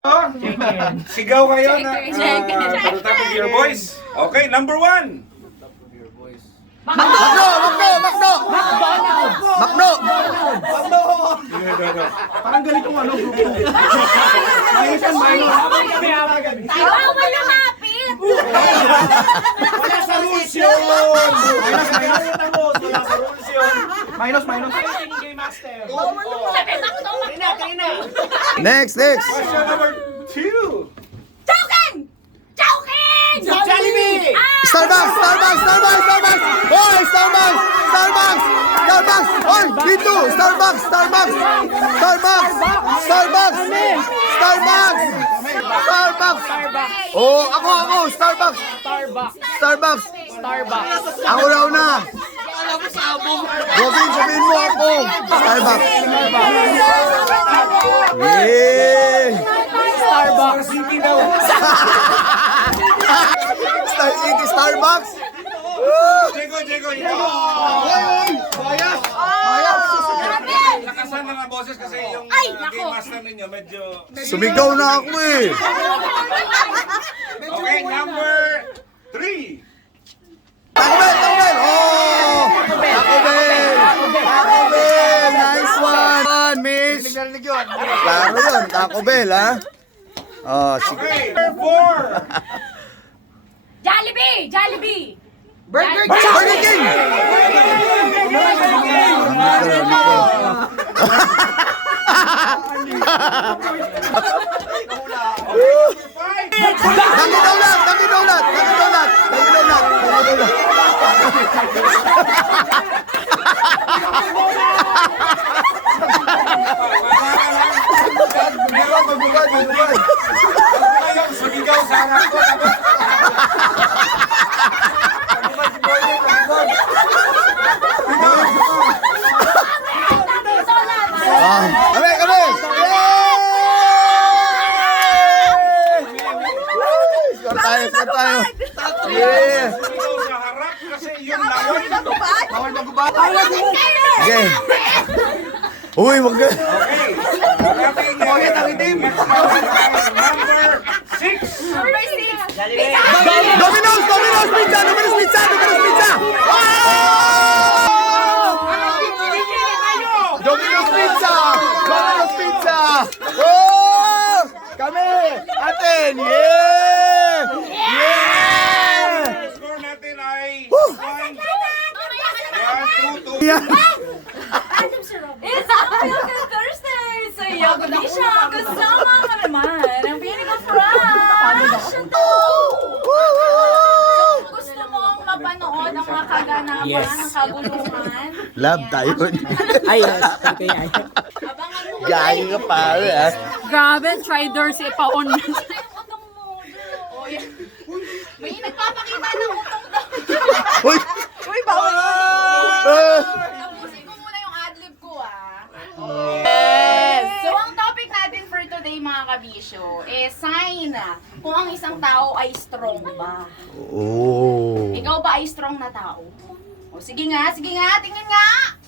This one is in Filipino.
Sigaw kayo na to the top of your voice. Okay, number 1. Makno! Parang galit kong ano, grupo. Bawal lumapit! Wala sa rules yun! Wala sa rules yun! Minus. Next! Question number 2. Joking! Jollibee! Starbucks! Hoy! Starbucks! Hoy! Dito! Starbucks! Oh, ako! Starbucks! Ako raw na! Robin, sabihin mo ako! Starbucks! Yeah! City daw. Star City Starbucks! Jego. Bias! Lakasan na nga boses kasi yung game master ninyo medyo... Sumigaw na ako eh! Okay, number 3. Takbel! Oh! Takbel! Nice one, miss! Klaro yun, Takbel, ha? Oh, sige. Okay, number 4. Jollibee! Burger King! Dagi Donut! Magbubad! Kayong sumigaw sa harap ko. Kami! Score tayo! Yeah! Sumigaw sa harap kasi yung lawan. Bawal magubad! Okay. Uy, wag na. Okay. Ang itim. Number 6. Domino's Pizza! Domino's Pizza! Oh! Kami! Atin! Yeah! Score natin ay Woo! 1, 2, 2. Yeah! It's African Thursday! So, hindi siya kasama ka naman. Ang feeling ko fresh! Kung gusto mong mapanood ang mga kaganapan ng kaguluhan, Love tayo. Ay, kaya. abangan mo Gaya ka pare, ha? Grabe, try doors ipa-on. Kita yung utong mo. May nagpapakita ng utong daw. Uy! Tapusin ko muna yung adlib ko, Yes! So, ang topic natin for today, mga kabisyo, is sign kung ang isang tao ay strong ba. Oh. Ikaw ba ay strong na tao? O, sige nga, tingin nga!